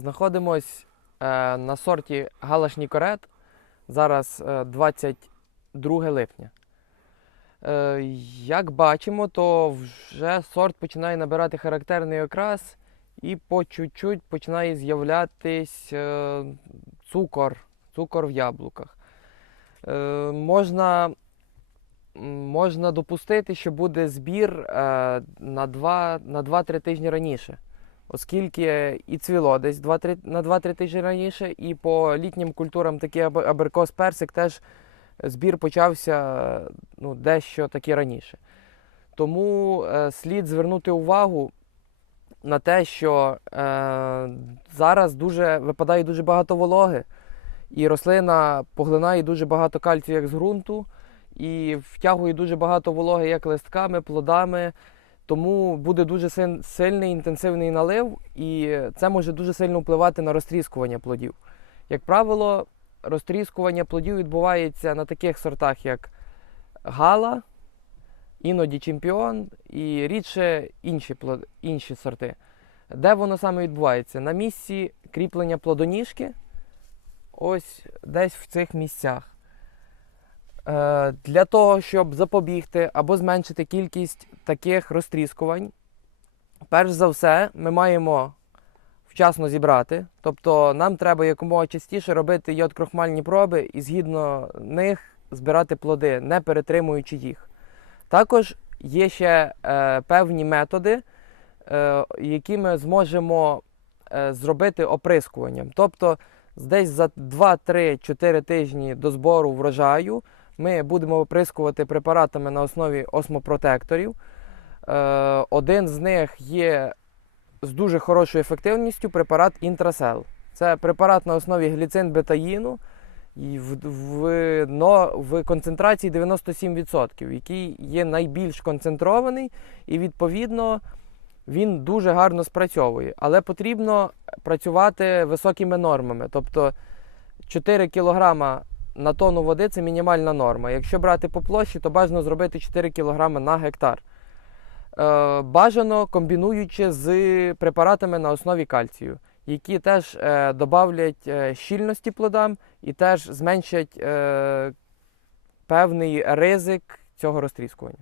знаходимось е, на сорті Галашній Корет. Зараз е, 22 липня. Е, як бачимо, то вже сорт починає набирати характерний окрас і по чуть-чуть починає з'являтись е, цукор, цукор в яблуках. Е, можна, можна допустити, що буде збір е, на 2 на 2-3 тижні раніше оскільки і цвіло десь 2-3 на 2-3 тижні раніше, і по літнім культурам, такі аб- абрикос, персик, теж збір почався ну, дещо таки раніше. Тому е, слід звернути увагу на те, що е, зараз дуже випадає дуже багато вологи, і рослина поглинає дуже багато кальцію як з ґрунту, і втягує дуже багато вологи як листками, плодами. Тому буде дуже сильний інтенсивний налив, і це може дуже сильно впливати на розтріскування плодів. Як правило, розтріскування плодів відбувається на таких сортах, як гала, іноді чемпіон і рідше інші, плод- інші сорти. Де воно саме відбувається? На місці кріплення плодоніжки, ось десь в цих місцях. Е, Для того, щоб запобігти або зменшити кількість таких розтріскувань, перш за все, ми маємо вчасно зібрати. Тобто нам треба якомога частіше робити йод-крохмальні проби і згідно них збирати плоди, не перетримуючи їх. Також є ще е, певні методи, е, які ми зможемо е, зробити оприскуванням. Тобто, десь за 2-3-4 тижні до збору врожаю ми будемо оприскувати препаратами на основі осмопротекторів. Е, один з них є з дуже хорошою ефективністю препарат Інтрасел. Це препарат на основі гліцин бетаїну в, в, но, в концентрації 97%, який є найбільш концентрований, і відповідно він дуже гарно спрацьовує. Але потрібно працювати високими нормами. Тобто 4 кг на тонну води це мінімальна норма. Якщо брати по площі, то бажано зробити 4 кг на гектар. Е, бажано комбінуючи з препаратами на основі кальцію, які теж е, додавлять е, щільності плодам і теж зменшать певний ризик цього розтріскування.